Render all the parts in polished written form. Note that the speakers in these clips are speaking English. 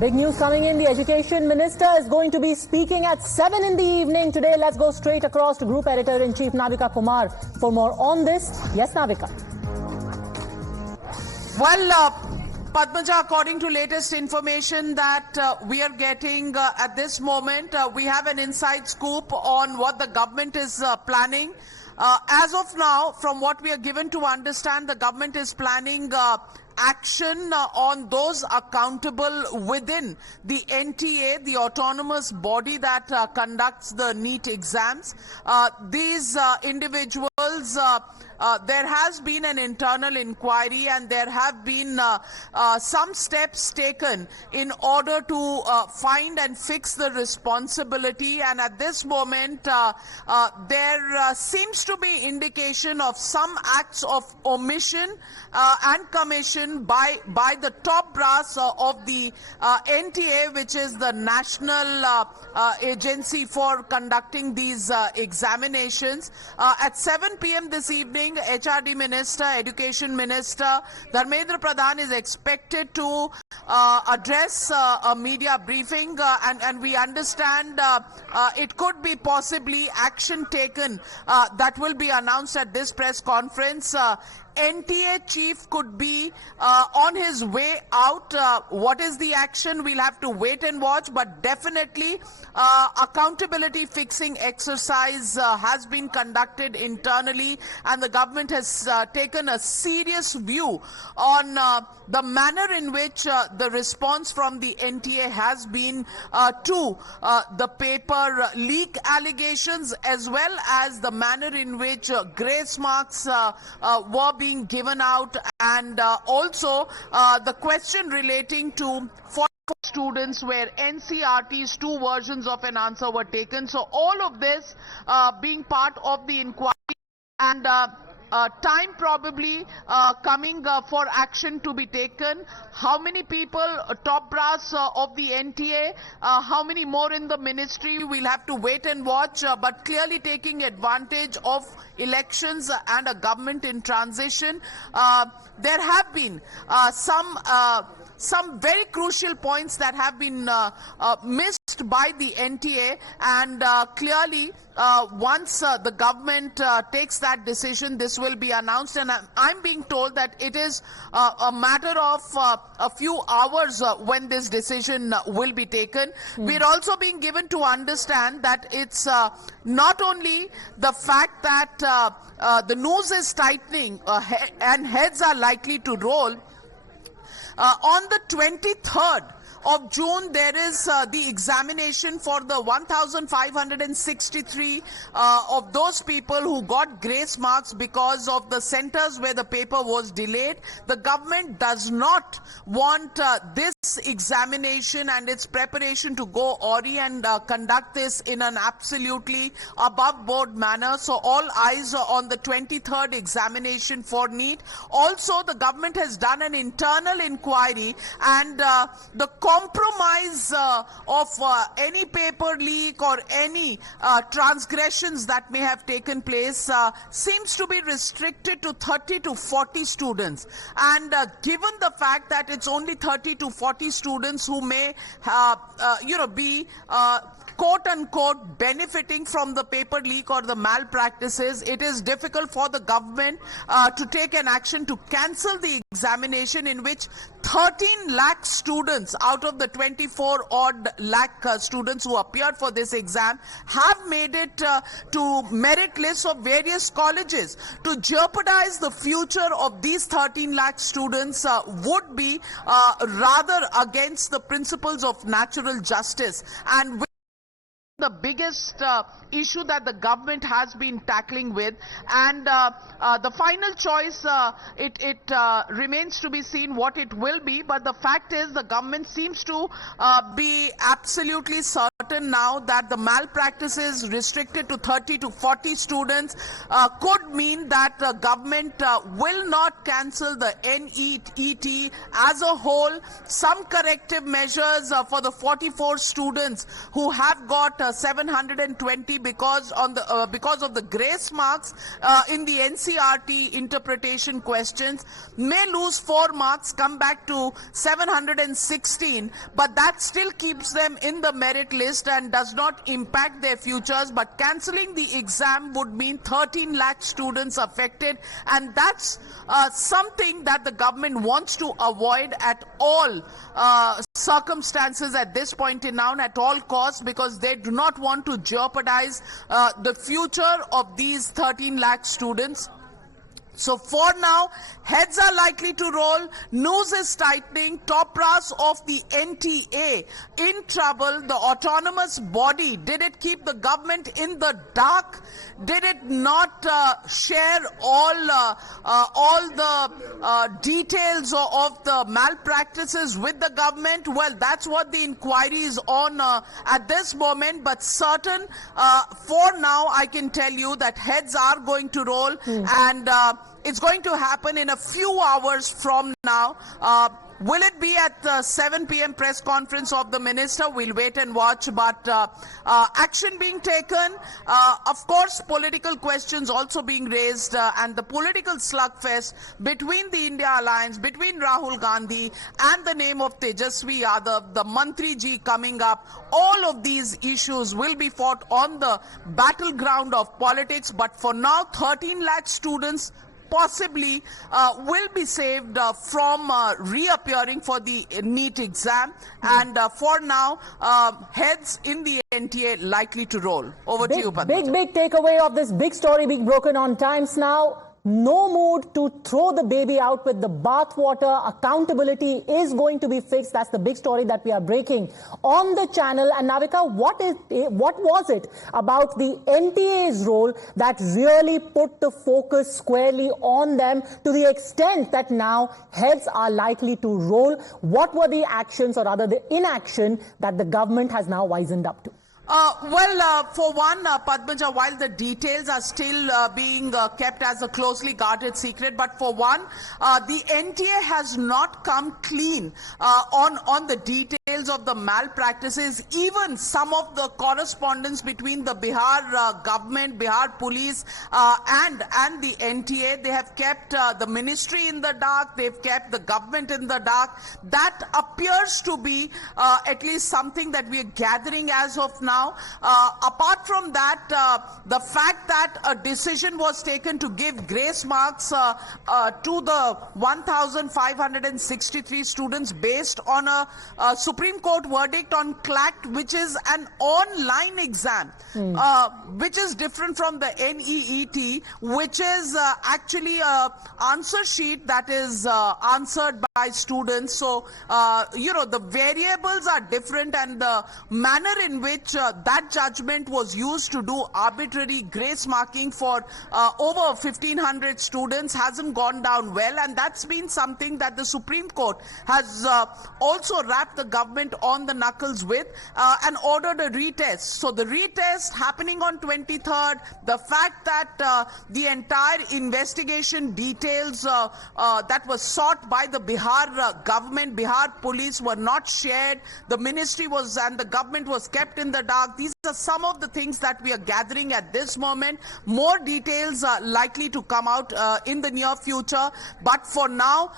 Big news coming in. The Education Minister is going to be speaking at 7 in the evening today. Let's go straight across to Group Editor-in-Chief Navika Kumar for more on this. Yes, Navika. Well, Padmaja, according to latest information that we are getting at this moment, we have an inside scoop on what the government is planning. As of now, from what we are given to understand, the government is planning action on those accountable within the NTA, the autonomous body that conducts the NEET exams. These individuals, there has been an internal inquiry and there have been some steps taken in order to find and fix the responsibility, and at this moment there seems to be indication of some acts of omission and commission by the top brass of the NTA, which is the national agency for conducting these examinations. At 7 p.m. this evening, HRD Minister, Education Minister Dharmendra Pradhan is expected to address a media briefing, and we understand it could be possibly action taken that will be announced at this press conference. NTA chief could be on his way out. What is the action? We'll have to wait and watch, but definitely accountability fixing exercise has been conducted internally, and the government has taken a serious view on the manner in which the response from the NTA has been to the paper leak allegations, as well as the manner in which grace marks were being given out, and also the question relating to 44 students where NCERT's two versions of an answer were taken. So all of this being part of the inquiry, and time probably coming for action to be taken. How many people, top brass of the NTA, how many more in the ministry, we'll have to wait and watch, but clearly taking advantage of elections and a government in transition. There have been some very crucial points that have been missed by the NTA, and clearly once the government takes that decision, this will be announced, and I'm being told that it is a matter of a few hours when this decision will be taken. We're also being given to understand that it's not only the fact that the noose is tightening and heads are likely to roll. On the 23rd of June, there is the examination for the 1,563 of those people who got grace marks because of the centers where the paper was delayed. The government does not want this examination and its preparation to go awry and conduct this in an absolutely above board manner. So all eyes are on the 23rd examination for NEET. Also, the government has done an internal inquiry, and the compromise of any paper leak or any transgressions that may have taken place seems to be restricted to 30 to 40 students. And given the fact that it's only 30 to 40 students who may be quote-unquote benefiting from the paper leak or the malpractices, it is difficult for the government to take an action to cancel the examination, in which 13 lakh students out of the 24 odd lakh students who appeared for this exam have made it to merit lists of various colleges. To jeopardize the future of these 13 lakh students would be rather against the principles of natural justice, and the biggest issue that the government has been tackling with. And the final choice, it remains to be seen what it will be, but the fact is the government seems to be absolutely certain now that the malpractices restricted to 30 to 40 students could mean that the government will not cancel the NEET as a whole. Some corrective measures for the 44 students who have got 720 because of the grace marks in the NCERT interpretation questions, may lose 4 marks, come back to 716, but that still keeps them in the merit list and does not impact their futures. But cancelling the exam would mean 13 lakh students affected, and that's something that the government wants to avoid at all circumstances at this point in now, at all costs, because they do not want to jeopardize the future of these 13 lakh students. So for now, heads are likely to roll. News is tightening. Top brass of the NTA in trouble. The autonomous body, did it keep the government in the dark? Did it not share all the details of the malpractices with the government? Well, that's what the inquiry is on at this moment. But certain, for now, I can tell you that heads are going to roll, and it's going to happen in a few hours from now. Will it be at the 7 p.m. press conference of the minister? We'll wait and watch, but action being taken. Of course, political questions also being raised, and the political slugfest between the India Alliance, between Rahul Gandhi and the name of Tejasvi Yadav, the Mantri Ji coming up. All of these issues will be fought on the battleground of politics, but for now, 13 lakh students possibly will be saved from reappearing for the NEET exam. And for now, heads in the NTA likely to roll. Over to you, Padmaja. Big takeaway of this big story being broken on Times Now. No mood to throw the baby out with the bathwater. Accountability is going to be fixed. That's the big story that we are breaking on the channel. And Navika, what was it about the NTA's role that really put the focus squarely on them to the extent that now heads are likely to roll? What were the actions, or rather the inaction, that the government has now wisened up to? For one, Padmaja, while the details are still being kept as a closely guarded secret, but for one, the NTA has not come clean on the details of the malpractices. Even some of the correspondence between the Bihar government, Bihar police and the NTA, they have kept the ministry in the dark, they've kept the government in the dark. That appears to be at least something that we are gathering as of now. Apart from that, the fact that a decision was taken to give grace marks to the 1,563 students based on a Supreme Court verdict on CLAT, which is an online exam, which is different from the NEET, which is actually a answer sheet that is answered by students. So, the variables are different, and the manner in which that judgment was used to do arbitrary grace marking for over 1,500 students hasn't gone down well, and that's been something that the Supreme Court has also wrapped the government on the knuckles with and ordered a retest. So the retest happening on 23rd, the fact that the entire investigation details that was sought by the Bihar government, Bihar police, were not shared. The ministry was and the government was kept in the dark. These are some of the things that we are gathering at this moment. More details are likely to come out in the near future. But for now,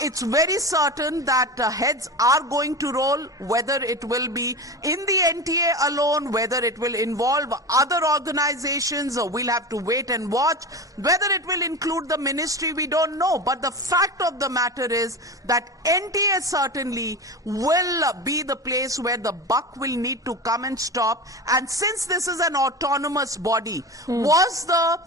it's very certain that heads are going to roll, whether it will be in the NTA alone, whether it will involve other organizations, we'll have to wait and watch. Whether it will include the ministry, we don't know. But the fact of the matter is that NTA certainly will be the place where the buck will need to come and stop. And since this is an autonomous body, was the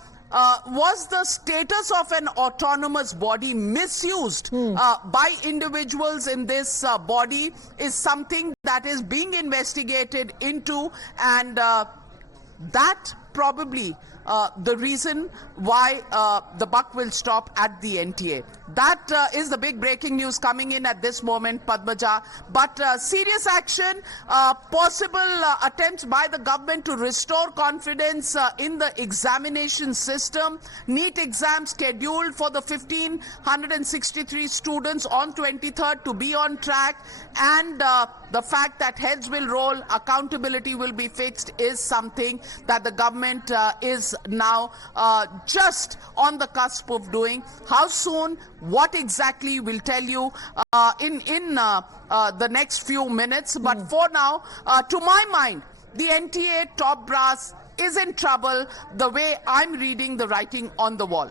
status of an autonomous body misused by individuals in this body is something that is being investigated into, and that probably the reason why the buck will stop at the NTA. That is the big breaking news coming in at this moment, Padmaja. But serious action, possible attempts by the government to restore confidence in the examination system. NEET exam scheduled for the 1,563 students on 23rd to be on track, and the fact that heads will roll, accountability will be fixed is something that the government is now just on the cusp of doing. How soon, what exactly, will tell you in the next few minutes. But for now, to my mind, the NTA top brass is in trouble the way I'm reading the writing on the wall.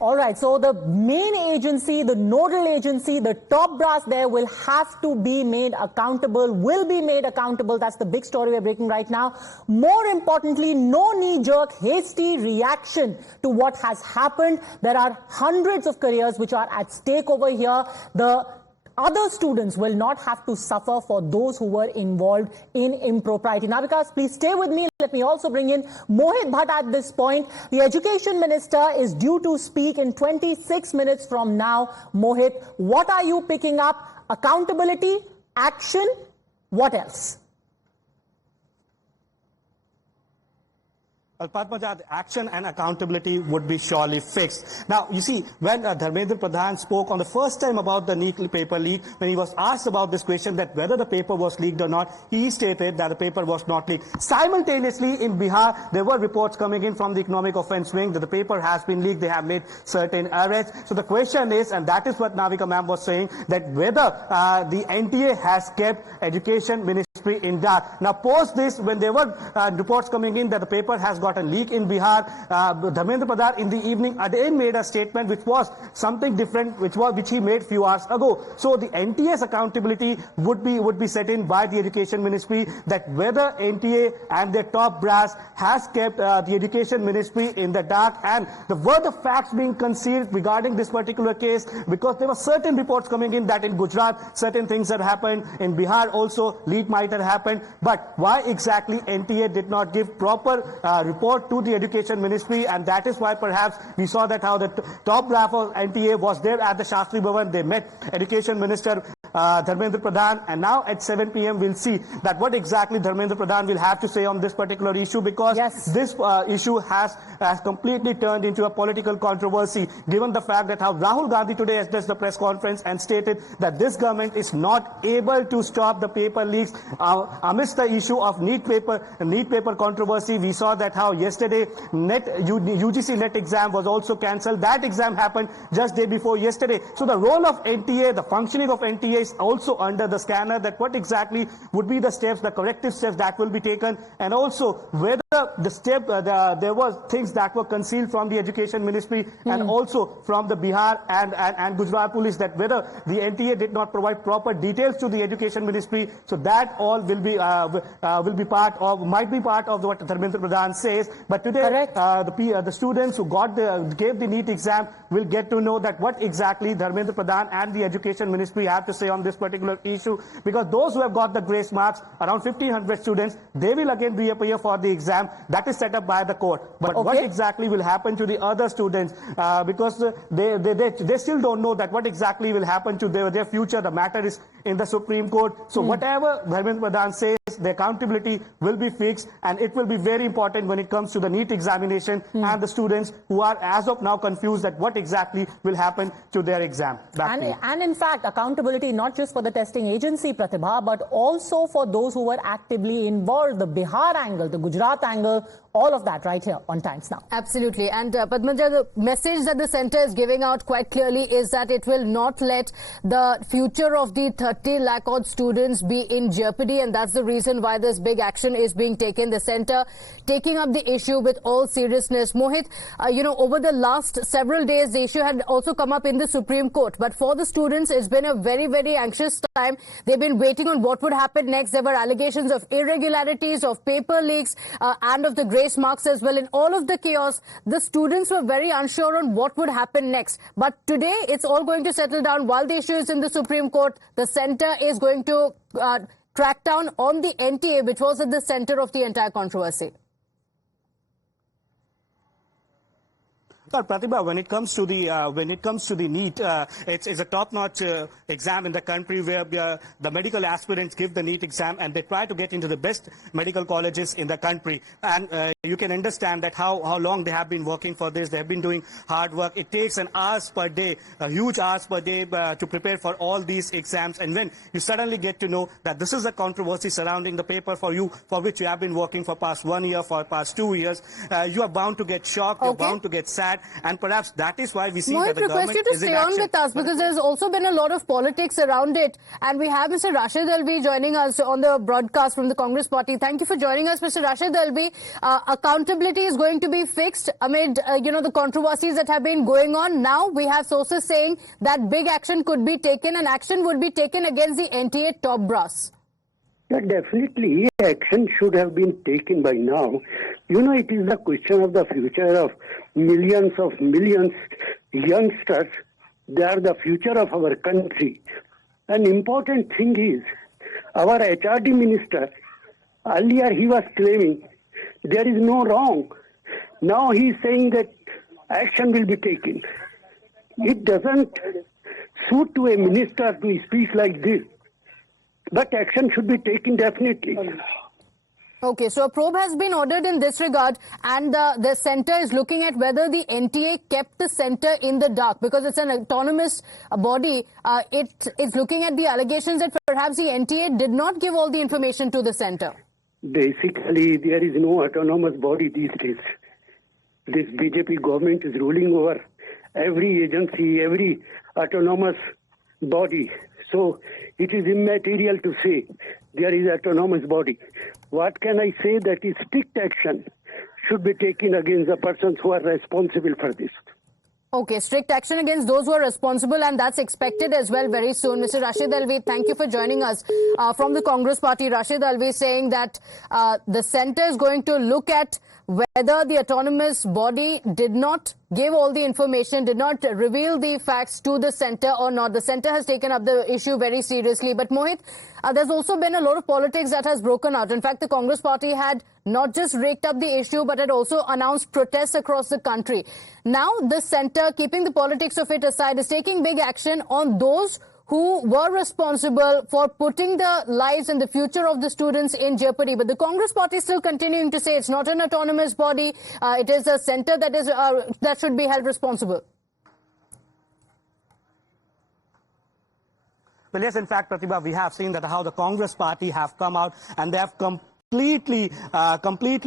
All right, so the main agency, the nodal agency, the top brass there will have to be made accountable, will be made accountable. That's the big story we're breaking right now. More importantly, no knee-jerk, hasty reaction to what has happened. There are hundreds of careers which are at stake over here. The other students will not have to suffer for those who were involved in impropriety. Now, Vikas, please stay with me. Let me also bring in Mohit Bhatt at this point. The Education Minister is due to speak in 26 minutes from now. Mohit, what are you picking up? Accountability, action, what else? Padmaja, action and accountability would be surely fixed. Now, you see, when Dharmendra Pradhan spoke on the first time about the NEET paper leak, when he was asked about this question that whether the paper was leaked or not, he stated that the paper was not leaked. Simultaneously, in Bihar, there were reports coming in from the Economic Offence Wing that the paper has been leaked. They have made certain arrests. So the question is, and that is what Navika ma'am was saying, that whether the NTA has kept Education Ministry in dark. Now, post this, when there were reports coming in that the paper has got a leak in Bihar, Dharmendra Pradhan in the evening again made a statement which was something different, which he made few hours ago. So the NTA's accountability would be set in by the Education Ministry, that whether NTA and their top brass has kept the Education Ministry in the dark, and were the facts being concealed regarding this particular case, because there were certain reports coming in that in Gujarat certain things had happened, in Bihar also leak might have happened, but why exactly NTA did not give proper report to the Education Ministry, and that is why perhaps we saw that how the top brass of NTA was there at the Shastri Bhavan. They met Education Minister Dharmendra Pradhan, and now at 7 p.m. we'll see that what exactly Dharmendra Pradhan will have to say on this particular issue, because this issue has completely turned into a political controversy, given the fact that how Rahul Gandhi today addressed the press conference and stated that this government is not able to stop the paper leaks amidst the issue of NEET paper controversy. We saw that how yesterday UGC NET exam was also cancelled. That exam happened just day before yesterday. So the role of NTA, the functioning of NTA is also under the scanner, that what exactly would be the steps, the corrective steps that will be taken, and also whether there were things that were concealed from the Education Ministry and also from the Bihar and Gujarat police, that whether the NTA did not provide proper details to the Education Ministry. So that all will be part of, might be part of what Dharmendra Pradhan says. But today, the students who gave the NEET exam will get to know that what exactly Dharmendra Pradhan and the Education Ministry have to say on this particular issue, because those who have got the grace marks, around 1,500 students, they will again reappear for the exam that is set up by the court. But what exactly will happen to the other students, because they still don't know that what exactly will happen to their future. The matter is in the Supreme Court. So whatever Dharmendra Pradhan says, the accountability will be fixed, and it will be very important when it comes to the NEET examination and the students who are as of now confused at what exactly will happen to their exam. And in fact, accountability not just for the testing agency, Pratibha, but also for those who were actively involved, the Bihar angle, the Gujarat angle, all of that right here on Times Now. Absolutely. And Padmaja, the message that the centre is giving out quite clearly is that it will not let the future of the 30 lakh odd students be in jeopardy, and that's the reason why this big action is being taken. The centre taking up the issue with all seriousness. Mohit, over the last several days, the issue had also come up in the Supreme Court. But for the students, it's been a very, very anxious time. They've been waiting on what would happen next. There were allegations of irregularities, of paper leaks, and of the grace marks as well. In all of the chaos, the students were very unsure on what would happen next. But today, it's all going to settle down. While the issue is in the Supreme Court, the centre is going to crack down on the NTA, which was at the centre of the entire controversy. But Pratibha, when it comes to the NEET, it's a top-notch exam in the country where the medical aspirants give the NEET exam and they try to get into the best medical colleges in the country. And you can understand that how long they have been working for this. They have been doing hard work. It takes an hours per day, huge hours per day to prepare for all these exams. And when you suddenly get to know that this is a controversy surrounding the paper for you, for which you have been working for past 1 year, for past 2 years, you are bound to get shocked, you're bound to get sad, and perhaps that is why we see Mohit, that the government request you to is in stay on action. with us because there's also been a lot of politics around it, and we have Mr. Rashid Alvi joining us on the broadcast from the Congress Party. Thank you for joining us, Mr. Rashid Alvi. Accountability is going to be fixed amid the controversies that have been going on. Now we have sources saying that big action could be taken, and action would be taken against the NTA top brass. Yeah, definitely, action should have been taken by now. It is the question of the future of millions youngsters. They are the future of our country. An important thing is, our HRD minister, earlier he was claiming there is no wrong. Now he is saying that action will be taken. It doesn't suit to a minister to speak like this. But action should be taken definitely. Okay, so a probe has been ordered in this regard, and the centre is looking at whether the NTA kept the centre in the dark because it's an autonomous body. It's looking at the allegations that perhaps the NTA did not give all the information to the centre. Basically, there is no autonomous body these days. This BJP government is ruling over every agency, every autonomous body. So it is immaterial to say there is autonomous body. What can I say? That is strict action should be taken against the persons who are responsible for this. Okay, strict action against those who are responsible, and that's expected as well very soon. Mr. Rashid Alvi, thank you for joining us from the Congress Party. Rashid Alvi saying that the centre is going to look at whether the autonomous body did not give all the information, did not reveal the facts to the centre or not. The centre has taken up the issue very seriously. But Mohit, there's also been a lot of politics that has broken out. In fact, the Congress Party had not just raked up the issue, but had also announced protests across the country. Now, the centre, keeping the politics of it aside, is taking big action on those who were responsible for putting the lives and the future of the students in jeopardy. But the Congress Party is still continuing to say it's not an autonomous body. It is a centre that should be held responsible. Well, yes, in fact, Pratibha, we have seen that how the Congress Party have come out and they have completely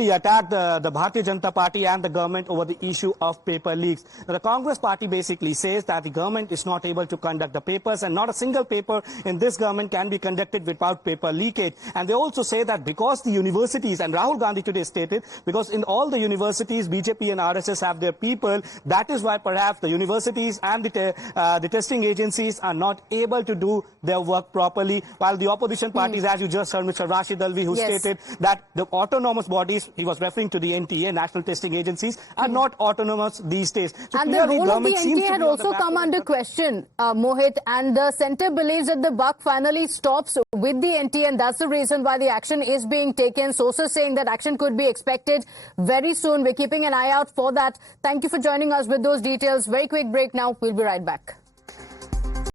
attacked the Bharatiya Janata Party and the government over the issue of paper leaks. Now, the Congress Party basically says that the government is not able to conduct the papers, and not a single paper in this government can be conducted without paper leakage. And they also say that because the universities, and Rahul Gandhi today stated, because in all the universities, BJP and RSS have their people, that is why perhaps the universities and the testing agencies are not able to do their work properly, while the opposition parties, as you just heard Mr. Rashid Alvi, who stated that the autonomous bodies, he was referring to the NTA, National Testing Agencies, are not autonomous these days. So and the role of the NTA had also come under question, Mohit, and the centre believes that the buck finally stops with the NTA, and that's the reason why the action is being taken. Sources saying that action could be expected very soon. We're keeping an eye out for that. Thank you for joining us with those details. Very quick break now. We'll be right back.